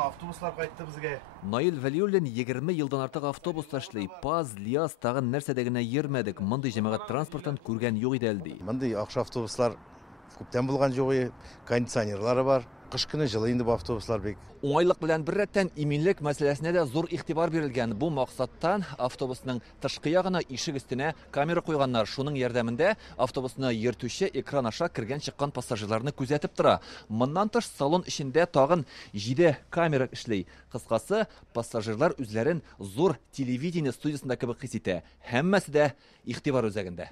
жаңа автобуслар кайтты бизге. Наил Вәлиуллин 20 елдан артык автобуста эшләй. Паз, Лиаз тагын нәрсәдә генә йөрмәдек. Мондый җәмәгать транспортын күргән юк иде әлди. Мондый акча автобуслар күптән булган юк, кондиционерлары бар. Кыш көне жылы инде бу автобуслар бик. Уңайлык белән бер рәттән иминлек мәсьәләсенә дә зур игътибар бирелгән. Бу максаттан автобусның тышкы ягына ишек өстенә камера куйганнар. Шуның ярдәмендә автобусны йөртүче экран аша кергән чыккан пассажирларны күзәтеп тора. Моннан тыш салон эчендә тагын 7 камера эшли. Кыскасы, пассажирлар үзләрен зур телевидение студиясында кебек хис итә. Һәммәсе дә игътибар үзәгендә.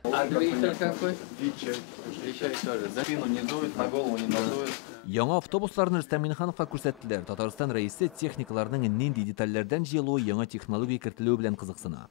Яңа автобусларны Рөстәм Миннехановка күрсәттеләр. Татарстан рәисе техникаларның нинди детальләрдән җыелуы, яңа технология кертелүе белән кызыксына.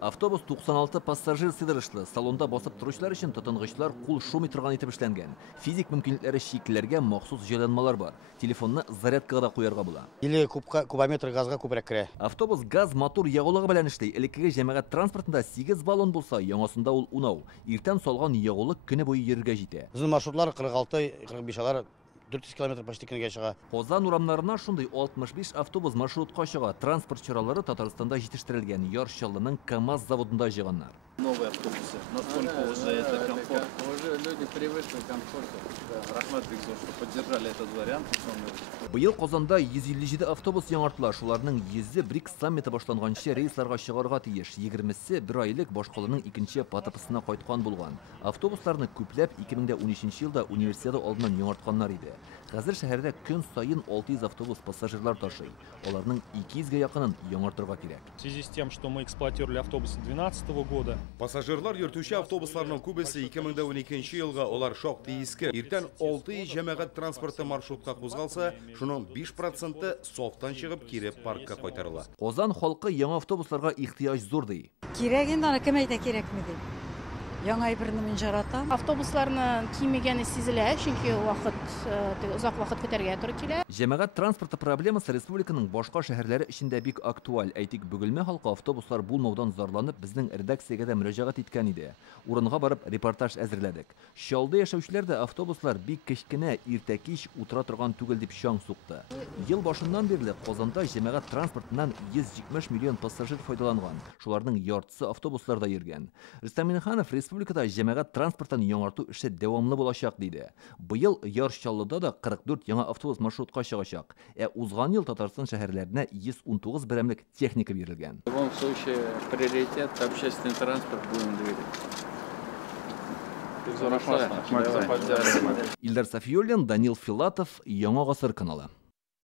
Автобус 96 пассажир сыйдырышлы. Салонда басып торучылар өчен тотынгычлар кул шум итәргән итеп эшләнгән. Физик мөмкинлекләре чикләргә махсус җайланмалар бар. Телефонны зарядкага да куярга була. Или кубометр газга күбрәк керә. Автобус газ мотор ягулыгы белән эшли. Элеккеге җәмәгать транспортында 8 баллон булса, яңасында ул 10. Иртән салган ягулык көне буе йөрергә җитә. Безнең маршрутлар 46-45 400 км почти көнгә чыга. Казан урамнарына шундый 65 автобус маршрутка чыга. Транспорт чаралары Татарстанда җитештерелгән. Яршаллының КАМАЗ заводында җыйганнар. Новые автобусы. Насколько уже это комфорт? Уже люди привыкли к комфорту. Рахмат бик зур, что поддержали этот вариант. Быел Казанда 157 автобус яңартыла. Шуларның 100-е БРИКС саммиты башланганчы рейсларга чыгарга тиеш. 20се бер айлык башкаланың икенче ПТПсына кайткан булган. Автобусларны күпләп 2013 елда универсиада алдыннан яңартканнар иде. Хәзер шәһәрдә көн сайын 600 автобус пассажирлар ташый. Аларның 200-гә якынын яңартырга кирәк. В связи с тем, что мы эксплуатировали автобусы 2012 года. Пассажирлар йөртүче автобусларның күбесе 2012 елга олар шактый иске. Иртән 6 җәмәгать транспорты маршрутка кузгалса, шуның 5% софтан чыгып кире паркка кайтарыла. Казан халкы яңа автобусларга ихтыяҗ зур ди. Кирәк инде, аны кем әйтә кирәкме ди. Яңа әйберне мин жаратам. Автобусларны кимегәне сизелә, чөнки узак вакыт көтәргә туры килә. Җәмәгать транспорты проблемасы республиканың башка шәһәрләре эчендә бик актуаль. Әйтик, Бөгелмә халкы автобуслар булмаудан зарланып, безнең редакциягә дә мөрәҗәгать иткән иде. Урынга барып репортаж әзерләдек. Шалда яшәүчеләр дә автобуслар бик кечкенә, иртә-кич утыра торган түгел дип чаң сукты. Ел башыннан бирле Казанда җәмәгать транспортыннан 170 миллион пассажир файдаланган. Шуларның яртысы автобусларда йөргән. Рөстәм Миннеханов республикада җәмәгать транспортын яңарту эше дәвамлы булачак диде. Быел Яршаллыда да 44 яңа автобус маршрутка чыгачак. Узган ел Татарстан шәһәрләренә 119 берәмлек техника бирелгән. В любом случае приоритет общественный транспорт будем двигать. Илдар Сафиуллин, Данил Филатов, Яңа гасыр каналы.